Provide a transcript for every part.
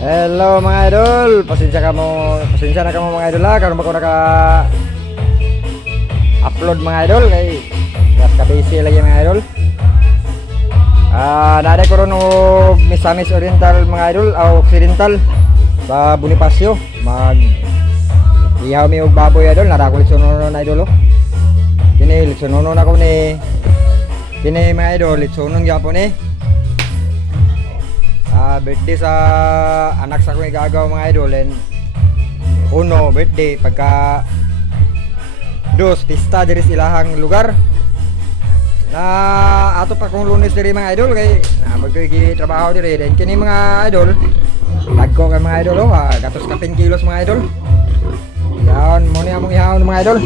Hello mga idol, pasensya na kamo mga idol ha, karon ba ko upload mga idol kay gas ka busy lagi mga idol. Naday ko ron og Misamis Oriental mga idol o Occidental sa Bonifacio. Ihaw mi og baboy idol, nara ko litsunon idol oh. Kini litsunon ako ni kini mga idol, litsunon gyapon ni. Birthday sa anak sa akong igagaw mga idol and uno birthday pagka dos pista diri sa ilahang lugar na ato pa kong Lunes diri mga idol kay magkigi trabaho diri then kini mga idol dagko kay mga idol gatos ka 10 kilos mga idol yan mo ni among ihawon mga idol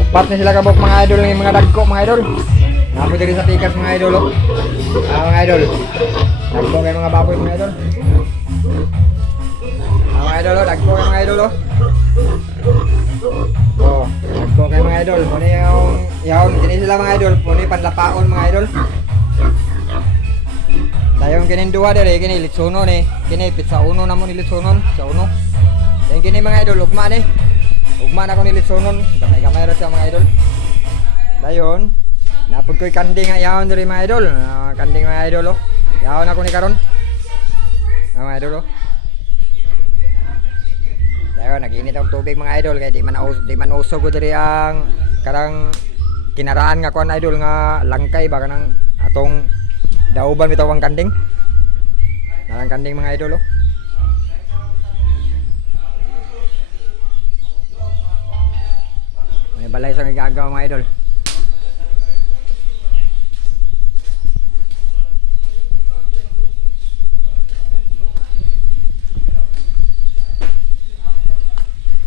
upat na sila kabok mga idol ng mga dagko mga idol napo diri sa pikas mga idol mga idol dagko kay mga baboy mga idol. Mga idol dagko kay mga idol dagko kay mga idol. Muna yung yaon kini sila mga idol, muna panlapaon mga idol. Dayon kini duha dere kini litsunon kini pizza uno namo ni litsunon sa uno. Then kini mga idol ugma ni. Ugma na ko ni litsunon, gamay-gamay ra sa mga idol. Dayon napud koy kanding nga yaon dere mga idol. Kanding mga idol yaon ako ni karon. Mga idol Dayon naginit og tubig mga idol kay di man usog ko diri ang karang kinaraan nga kuan idol nga langkay ba kanang atong dauban bitaw ang kanding. Narang kanding mga idol May balay sa gagaw mga idol.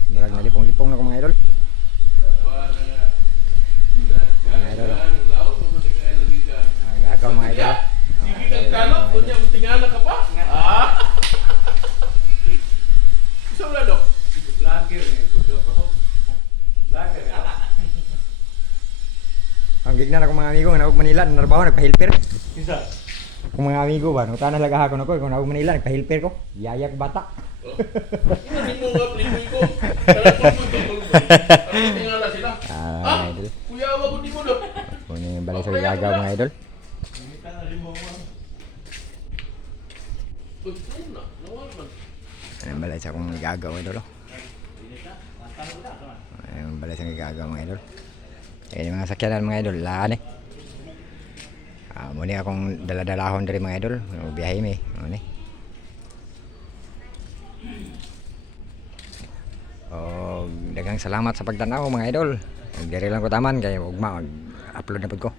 Marag na lipong-lipong na ko mga idol. Mga idol. Gagaw mga idol. Sige ka kano, kunya tingala ka pa. Isa wala do. Vlogger gusto ko. Vlogger. Ang gignan ako mga amigo nga naog Manila, narbaho nagpa-helper. Isa. Kung mga amigo ba, nung tanah lagaha ko na ko, kung naog Manila nagpa-helper ko. Yayak bata. Ina mo nga playboy ko. Tara ko tingala sila. Idol. Kuya wa ko di mo do. Kung yung balay sa gagaw mga idol. Ayan balay sa akong gagaw idol Ayan balay sa gagaw mga idol. Ayan yung mga sakyanan mga idol, laan muna akong daladalahon dari mga idol. Biyahe mi daghang salamat sa pagtanaw mga idol. Diri lang ko taman kay ugma mag-upload na pud ko.